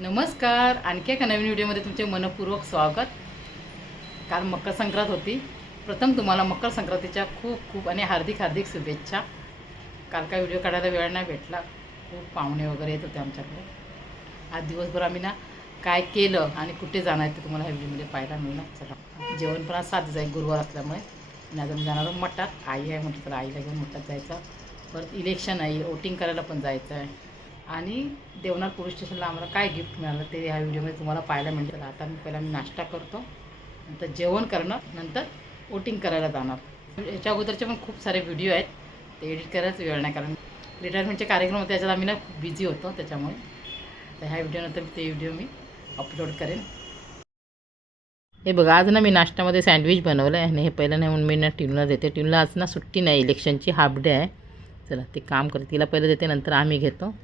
नमस्कार, आणखी एका नवीन व्हिडिओमध्ये तुमचे मनपूर्वक स्वागत. काल मकर संक्रांत होती. प्रथम तुम्हाला मकर संक्रांतीच्या खूप खूप आणि हार्दिक हार्दिक शुभेच्छा. काल काय व्हिडिओ काढायला वेळ नाही भेटला, खूप पाहुणे वगैरे येत होते आमच्याकडे. आज दिवसभर आम्ही ना काय केलं आणि कुठे जाणार आहे ते तुम्हाला ह्या व्हिडिओमध्ये पाहायला मिळणार. चला, जेवण पण आज साधंच आहे, गुरुवार असल्यामुळे. आणि आज आम्ही जाणार मठात. आई आहे म्हटलं तर आईला घेऊन मठात जायचं. परत इलेक्शन आहे, वोटिंग करायला पण जायचं आहे. आणि देवनार पोलीस स्टेशनला आम्हाला काय गिफ्ट मिळालं ते ह्या व्हिडिओमध्ये तुम्हाला पाहायला मिळेल. आता मी नाश्ता करतो, नंतर जेवण करणं, नंतर वोटिंग करायला जाणार. याच्या अगोदरचे पण खूप सारे व्हिडिओ आहेत, ते एडिट करायलाच वेळ नाही, कारण रिटायरमेंटचे कार्यक्रम होते त्याच्यात आम्ही ना खूप बिझी होतो त्याच्यामुळे. तर ह्या व्हिडिओनंतर ते व्हिडिओ मी अपलोड करेन. हे बघा, आज ना मी नाश्त्यामध्ये सँडविच बनवलं आहे आणि हे पहिलं नाही म्हणून मी ना टिनूला देते. टिनूला आज ना सुट्टी नाही, इलेक्शनची हाफ डे आहे. चला, ते काम करते, तिला पहिलं देते, नंतर आम्ही घेतो.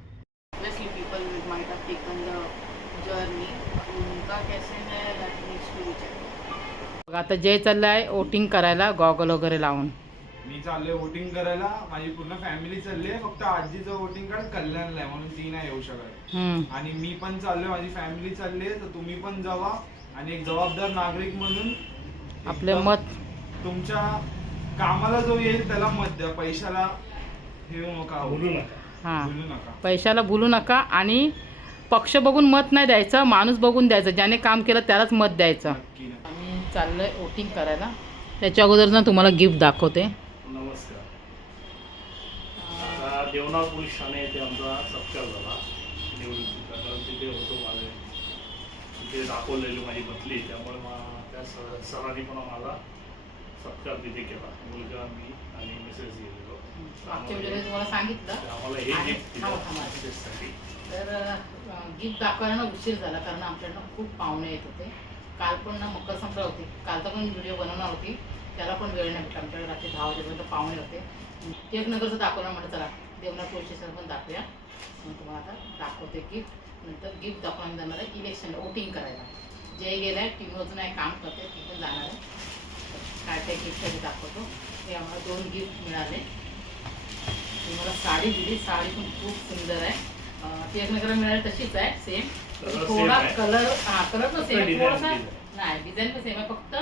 आता जय चाललाय वोटिंग करायला गॉगल वगैरे लावून. मी चाललोय वोटिंग करायला, माझी पूर्ण फॅमिली चालली आहे. फक्त आजीचं वोटिंग कार्ड कल्याणला आहे म्हणून ती नाही येऊ शकत. आणि मी पण चाललोय, माझी फॅमिली चालली आहे, तर तुम्ही पण जावा आणि एक जबाबदार नागरिक म्हणून आपले मत तुमच्या कामाला जो येईल त्याला मत द्या. पैशाला हे नका, बोलू नका. हां, बोलू नका, पैशाला बोलू नका. आणि पक्ष बघून मत नाही द्यायचं, माणूस बघून द्यायचं. ज्याने काम केलं त्यालाच मत द्यायचं. नक्की नाही. आम्ही चाललोय वोटिंग करायला. त्याच्या अगोदर ना तुम्हाला गिफ्ट दाखवते. नमस्कार. आता देवनार पोलीस ठाणे येथे आमचा सत्कार झाला निवडणुकीचा, कारण तिथे होतो माझे, तिथे दाखवलेली माझी बदली, त्यामुळे त्या सरांनी पण माझा सत्कार तिथे केला. मुलगा, मी आणि मिसेस गेलेलो. मागच्या व्हिडिओमध्ये तुम्हाला सांगितलं आम्हाला हे गिफ्ट साठी. तर गिफ्ट दाखवायला उशीर झाला, कारण आमच्याकडनं खूप पाहुणे येत होते. काल पण ना मकर संक्रांत होती, कालचा पण व्हिडिओ बनवणार होती, त्याला पण वेळ नाही भेटला. आमच्याकडे रात्री 10 वाजेपर्यंत पाहुणे होते. टिळकनगरचं दाखवलं म्हटलं, चला देवनार पोलीस स्टेशन पण दाखवूया. मग तुम्हाला आता दाखवते गिफ्ट. नंतर गिफ्ट दाखवून जाणार आहे इलेक्शनला वोटिंग करायला. जय गेलाय, टीम अजून आहे, काम करते, ती पण जाणार आहे. काय काय गिफ्ट आहे दाखवतो. हे आम्हाला 2 गिफ्ट मिळाले. ती मला साडी दिली, साडी पण खूप सुंदर आहे. टिळकनगरला मिळाली तशीच आहे, सेम. थोडा कलर, कलर पण सेम, थोडासा नाही, डिझाईन पण सेम आहे, फक्त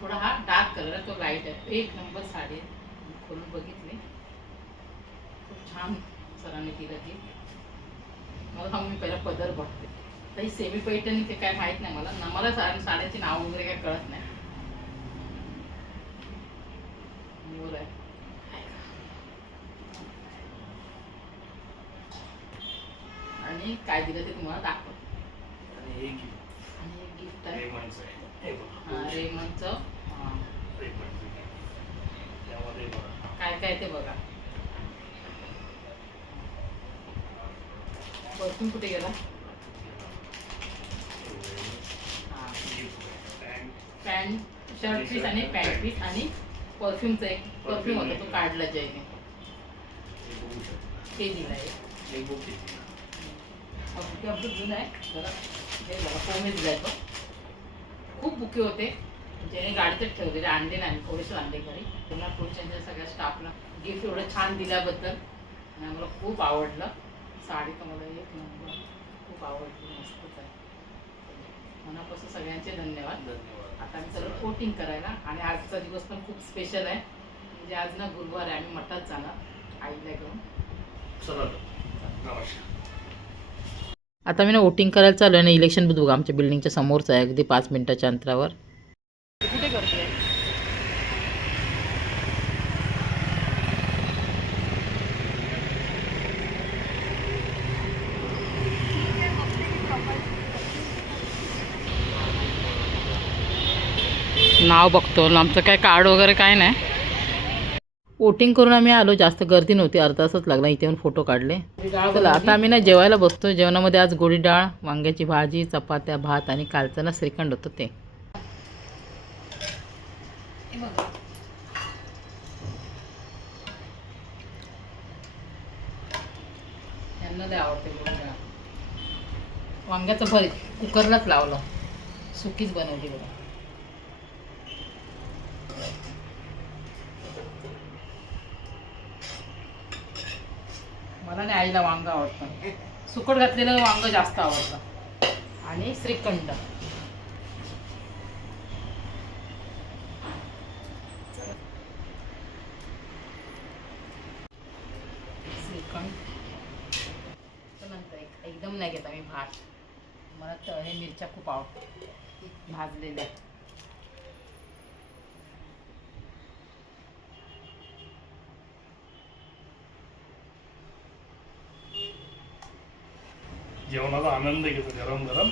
थोडा हा डार्क कलर आहे, तो लाईट आहे. एक नंबर साडी आहे, खोलून बघितली, खूप छान सरांनी दिलं ती. मला मी पहिला पदर बघते, तर ही सेमी पैठणी ते काय माहीत नाही मला साड्याची नाव वगैरे काय कळत नाही. मोर आहे. आणि काय दिलं ते तुम्हाला दाखव. आणि हे गिफ्ट आहे रेमंडचं आहे. रेमंडचं. त्यामध्ये बघा काय काय ते बघा. परफ्यूम कुठे गेला? पॅन्ट, शर्ट पीस आणि पॅन्ट पीस आणि परफ्यूमचा एक परफ्यूम होता, तो काढला जयने, ते दिलं आहे. बुके जुनं आहे बघा, हे बघा पोमे दिलाय तो. खूप बुके होते, ज्याने गाडीतच ठेवलेले, आणले नाही, थोडेसे आणले घरी. पुन्हा पुढच्या सगळ्या स्टाफला गिफ्ट एवढं छान दिल्याबद्दल आणि आम्हाला खूप आवडलं. साडी तर मला एक नंबर खूप आवडली, मस्तच आहे. मनापासून सगळ्यांचे धन्यवाद. आता आम्ही सगळं वोटिंग करायला. आणि आजचा दिवस पण खूप स्पेशल आहे, म्हणजे आज ना गुरुवार आहे, आम्ही मठात जाणार आईला घेऊन. चला, नमस्कार. आता मी ना वोटिंग करायला चालू आहे ना. इलेक्शन बूथ बघा, आमच्या बिल्डिंगच्या समोरच आहे, अगदी 5 मिनिटाच्या अंतरावर. कुठे करते? नाव बघतो, आमचं काय कार्ड वगैरे काय नाही. वोटिंग करून आम्ही आलो, जास्त गर्दी नव्हती, अर्धा तासच लागला. इथे येऊन फोटो काढले. चला, आता आम्ही ना जेवायला बसतो. जेवणामध्ये आज गोडी डाळ, वांग्याची भाजी, चपात्या, भात आणि कालचं ना श्रीखंड होतं ते. यांना लय आवडते गोडी डाळ. वांग्याचं भरीत कुकरलाच लावलं, सुकीच बनवली बघा. मला नाही, आईला वांग आवडतं. सुकट घातलेलं वांग जास्त आवडतं. आणि श्रीखंड. श्रीखंड नंतर एकदम नाही घेत आम्ही भात. मला तळे मिरच्या खूप आवडतात भाजलेल्या. जेवणाचा आनंद घेतो गरम गरम.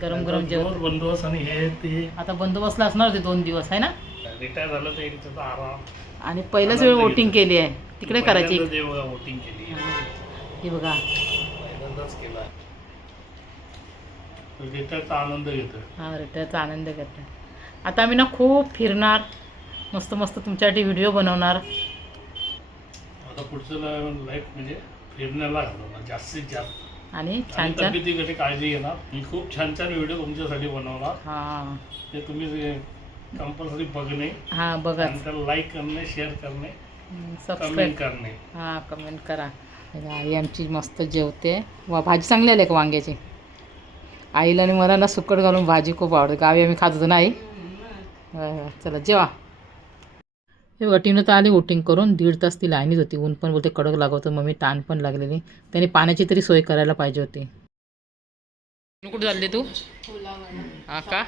गरम गरम जेवण. बंदोबस्त आणि हे ते आता बंदोबस्तला असणार ते 2 दिवस आहे ना. रिटायर झालं तर एक त्याचा आराम. आणि पहिल्याच वेळ वोटिंग केली आहे तिकडे करायची. वोटिंग केली हे बघा पहिल्यांदाच केला. रिटायरचा आनंद घेतो. हां रिटायरचा आनंद घेतो. आता आम्ही ना खूप फिरणार, मस्त मस्त तुमच्यासाठी व्हिडिओ बनवणार. आता पुढचं लाईफ म्हणजे फिरण्याला घालवणार जास्तीत जास्त. आणि छान छान तब्येतीकडे काळजी घेणार. मी खूप छान छान व्हिडिओ तुमच्यासाठी बनवणार. हां ते तुम्ही कंपल्सरी बघणे. हां बघा, त्याला लाईक करणे, शेअर करणे, सबस्क्राईब कमेंट करणे. हां कमेंट करा. आई आमची मस्त जेवते. वा भाजी चांगली आली का वांग्याची. आईला आणि मला ना सुकट घालून भाजी खूप आवडते. गावी आम्ही खात होतो ना आई. चला जेवा. हे वटीनं तर आली वोटिंग करून. 1.5 तास ती लाईनीच होती. ऊन पण बोलते कडक लागवतं. मम्मी ताण पण लागलेली. त्याने पाण्याची तरी सोय करायला पाहिजे होती. कुठे चालली तू. हा का.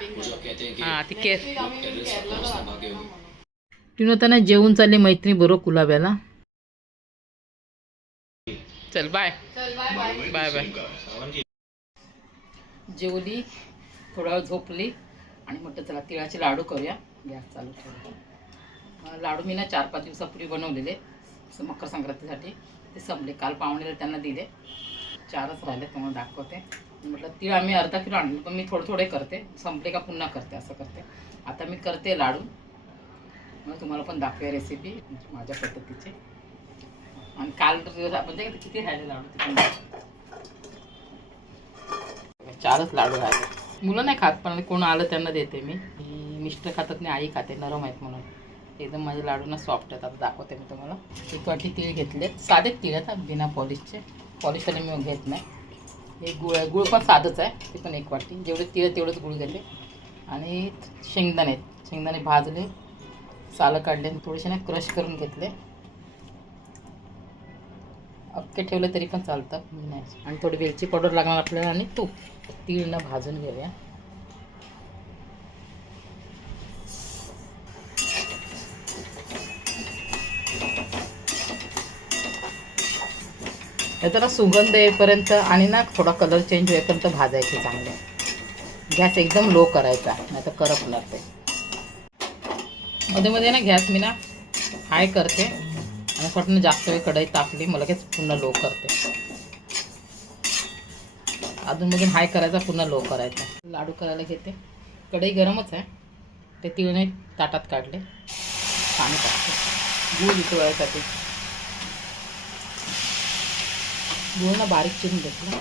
हां ती तिनं तर ना जेवून चालली मैत्रिणी बरोबर कुलाब्याला. चल बाय बाय बाय. जेवली, थोडा वेळ झोपली आणि म्हटलं चला तिळाचे लाडू करूया. गॅस चालू ठेवला. लाडू मी ना 4-5 दिवसापूर्वी बनवलेले मकर संक्रांतीसाठी. ते संपले. काल पाहुणेला त्यांना दिले. 4च राहिले तुम्हाला दाखवते. म्हटलं तीळ आम्ही अर्धा किलो आणले, पण मी थोडे करते. संपले का पुन्हा करते असं करते. आता मी करते लाडू. मग तुम्हाला पण दाखवूया रेसिपी माझ्या पद्धतीची. आणि काल म्हणजे किती राहिले लाडू ते 4च लाडू राहिले. मुलं नाही खात, पण कोण आलं त्यांना देते मी. मिस्टर खातात नाही, आई खाते, नरम आहेत म्हणून. एकदम माझे लाडू ना सॉफ्ट आहेत. आता दाखवते मी तुम्हाला. 1 वाटी तीळ घेतले. साधेच तीळ आहेत बिना पॉलिशचे. पॉलिश त्याला मी घेत नाही. हे गुळ पण साधंच आहे. ते पण 1 वाटी. जेवढे तीळ तेवढंच गुळ घेते. आणि शेंगदाणे आहेत. शेंगदाणे भाजले, सालं काढले, थोडेसे ना क्रश करून घेतले. अख्खे ठेवले तरी पण चालतं. नाही. आणि थोडी वेलची पावडर लागणार आपल्याला आणि तूप. तीळ ना भाजून घेऊया. हे त्याला सुगंध येईपर्यंत आणि ना थोडा कलर चेंज होईपर्यंत भाजायचे चांगले. गॅस एकदम लो करायचा, नाही तर करपणार ते. मध्ये मध्ये ना गॅस मी ना हाय करते आणि फटणं जास्त वेळ कढई तापली मग लगेच पुन्हा लो करते. अजूनमधून हाय करायचा, पुन्हा लो करायचा. लाडू करायला घेते. कढई गरमच आहे. ते तिळणे ताटात काढले. पाणी टाकते गूळ वितळायसाठी. गूळ ना बारीक चिरून घेतला.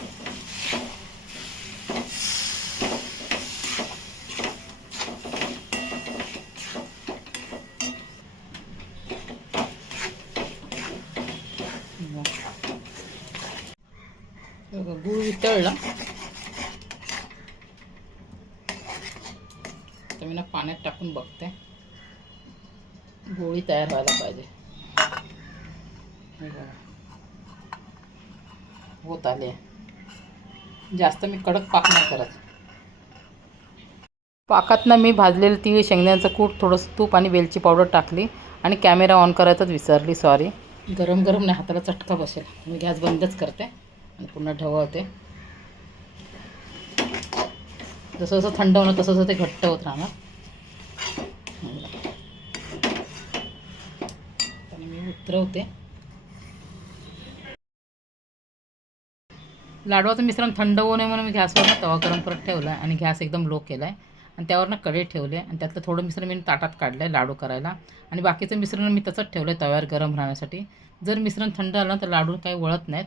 गूळ वितळला तर मी ना पाण्यात टाकून बघते. गोळी तयार व्हायला पाहिजे. होत आले. जास्त मी कडक पाक नाही करत. पाकात ना मी भाजलेलं तीळ, शेंगदाण्याचं कूट, थोडंसं तूप आणि वेलची पावडर टाकली. आणि कॅमेरा ऑन करायचाच विसरली, सॉरी. गरम गरम नाही, हाताला चटका बसेल. मी गॅस बंदच करते आणि पुन्हा ढवळते. जसं जसं थंड होणार तसं तसं ते घट्ट होत राहणार. आणि मी उतरवते. लाडवाचं मिश्रण थंड होऊ नये म्हणून मी गॅसवर तवा गरम करत ठेवला आहे आणि गॅस एकदम लो केला आहे. आणि त्यावर ना कढई ठेवले आणि त्यातलं थोडं मिश्रण मी ताटात काढलं आहे लाडू करायला. आणि बाकीचं मिश्रण मी तसंच ठेवलं आहे तव्यावर गरम राहण्यासाठी. जर मिश्रण थंड आलं तर लाडू काही वळत नाहीत.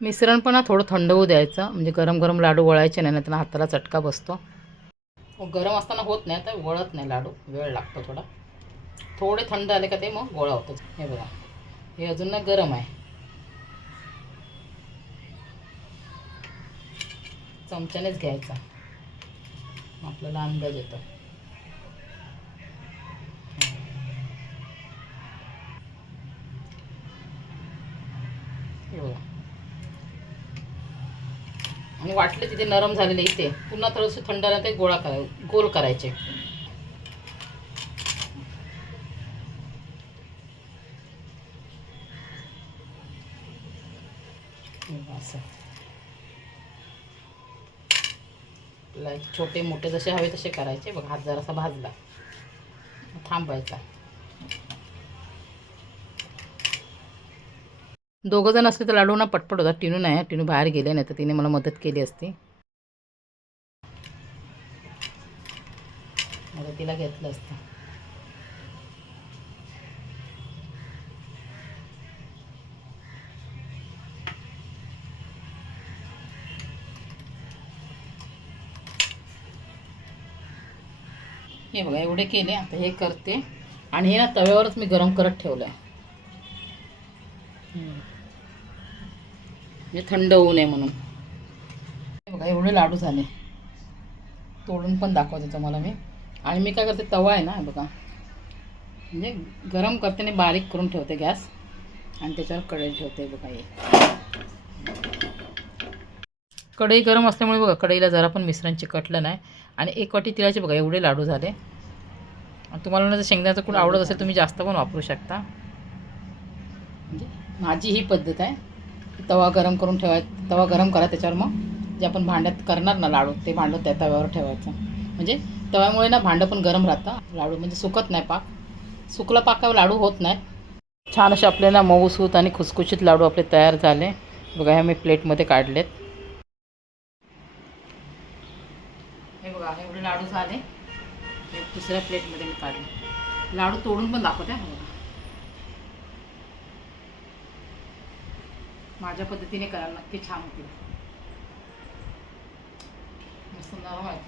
मिश्रण पण थोडं थंड होऊ द्यायचं, म्हणजे गरम गरम लाडू वळायचे नाही, त्यांना हाताला चटका बसतो. गरम असताना होत नाही तर वळत नाही लाडू, वेळ लागतो थोडा. थोडे थंड आले का ते मग गोळा होतो. हे बघा, हे अजून ना गरम आहे. चमच्यानेच घ्यायचा, आपल्याला अंदाज येतो. हे बघा, आणि वाटले तिथे नरम झालेले इथे पुन्हा थोडंसं थंड आलं ते गोल करायचे. असं छोटे मोठे जसे हवे तसे करायचे. बघा, हात जरासा भाजला, थांबायचा. दोघं जण असले तर लाडू ना पटपट होता. टिनू नाही, टिनू बाहेर गेले, नाही तर तिने मला मदत केली असती. आता तिला घेतलं असतं. हे बघा, एवढे केले. आता हे करते आणि हे ना तव्यावरच मी गरम करत ठेवलं आहे, म्हणजे थंड होऊ नये म्हणून. हे बघा, एवढे लाडू झाले. तोडून पण दाखवते तुम्हाला मी. आणि मी काय करते, तवा आहे ना बघा, म्हणजे गरम करते आणि बारीक करून ठेवते गॅस, आणि त्याच्यावर कढई ठेवते. बघा, हे कढई गरम असल्यामुळे बघा, कढईला जरा पण मिश्रण चिकटलं नाही. आणि 1 वाटी तिळाचे बघा एवढे लाडू झाले. आणि तुम्हाला जर शेंगदाण्याचं कूट आवडत असेल तुम्ही जास्त पण वापरू शकता. म्हणजे माझी ही पद्धत आहे. तवा गरम करून ठेवायचा, तवा गरम करा, त्याच्यावर मग जे आपण भांड्यात करणार ना लाडू, ते भांडं त्या तव्यावर ठेवायचं. म्हणजे तव्यामुळे ना भांडं पण गरम राहतं. लाडू म्हणजे सुकत नाही, पाक सुकला पाकावर लाडू होत नाही. छान असे आपले ना मऊसूत आणि खुसखुशीत लाडू आपले तयार झाले. बघा, हे मी प्लेटमध्ये काढलेत. हे बघा, एवढे लाडू झाले. हे दुसऱ्या प्लेटमध्ये मी काढले. लाडू तोडून पण दाखवते. माझ्या पद्धतीने करा, नक्की छान होतील. मस्त नरम आहे.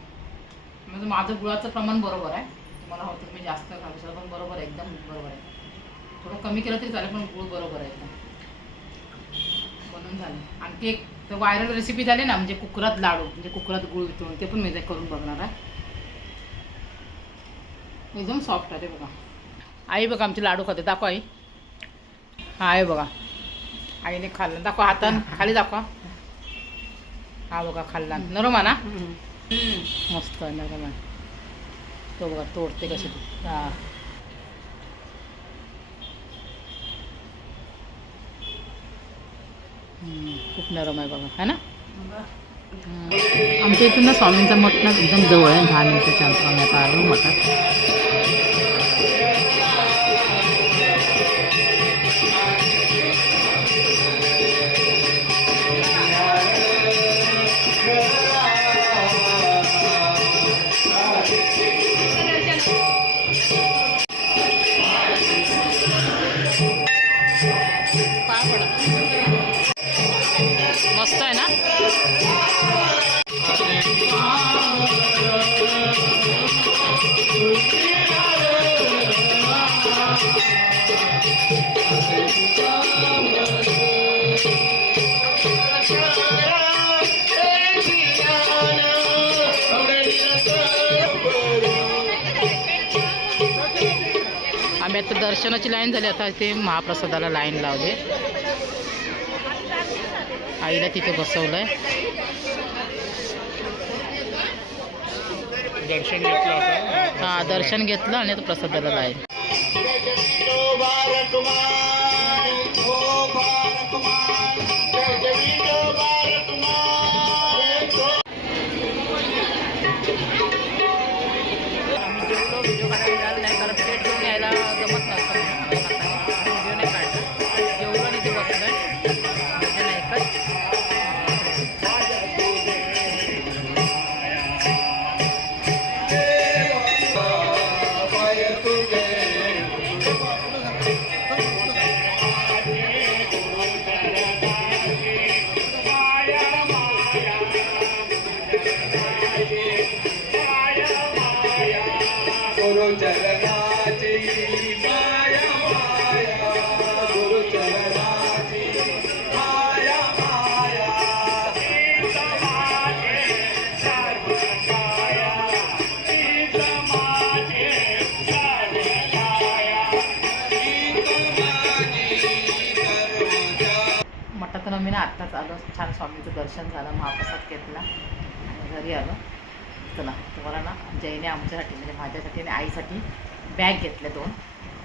म्हणजे माझं गुळाचं प्रमाण बरोबर आहे. तुम्हाला हवं तर मी जास्त घालू शकतो, पण बरोबर आहे, एकदम बरोबर आहे. थोडं कमी केलं तरी चालेल, पण गुळ बरोबर आहे एकदम. बनून झालं. आणखी एक तर व्हायरल रेसिपी झाली ना, म्हणजे कुकरात लाडू, म्हणजे कुकरात गुळ वितळून, ते पण मी करून बघणार आहे. एकदम सॉफ्ट आहे. बघा, आई बघा आमचे लाडू खाते. दाखवा आई. हा आहे बघा, आईने खाल्लं. दाखवा हातानं खाली दाखवा. हा बघा, खाल्ला. नरम आहे ना, मस्त आहे, नरम आहे. तो बघा तोडते कसे. हा, खूप नरम आहे बघा, है ना. आमच्या इथून ना स्वामींचा मठ ना एकदम जवळ आहे. 10 मिनिटाच्या अंतराने आता आलो मठात. मस्त आहे ना. आम्ही आता दर्शनाची लाईन झाली. आता इथे महाप्रसादाला लाईन लावली. आईला तिथे बसवलंय. दर्शन घेतलं. हां, दर्शन घेतलं आणि आता प्रसादाला लाईन. आम्ही जेवलो, व्हिडिओ काढायला नाही, कारण प्लेट घेऊन यायला जमत नसतं. व्हिडिओ नाही काढला. जेवलो आणि ते बसलोय. गुरु चरणाची माया माया गुरु चरणाची माया माया मठातून आम्ही ना आत्ताच आलो, छान स्वामीचं दर्शन झालं, महाप्रसाद घेतला आणि घरी आलो. चला तुम्हाला ना जयने आमच्यासाठी म्हणजे माझ्यासाठी आणि आईसाठी बॅग घेतल्या 2,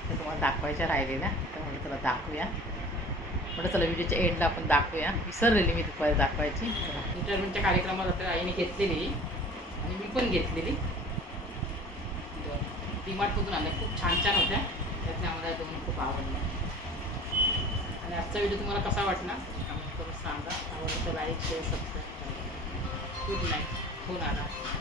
तर तुम्हाला दाखवायच्या राहिलेल्या, तर म्हटलं चला दाखवूया. म्हटलं चला व्हिडिओच्या एंडला आपण दाखवूया, विसरलेली मी दुपारी दाखवायची. चला इंटरव्ह्यूच्या कार्यक्रमात आता आईने घेतलेली आणि मी पण घेतलेली. डीमार्टमधून आल्या, खूप छान छान होत्या, त्यातल्या आम्हाला 2 खूप आवडल्या. आणि आजचा व्हिडिओ तुम्हाला कसा वाटला कमेंट करून सांगा. आवडलं तर लाईक शेअर सबस्क्राईब करा. Good night. फोन आला.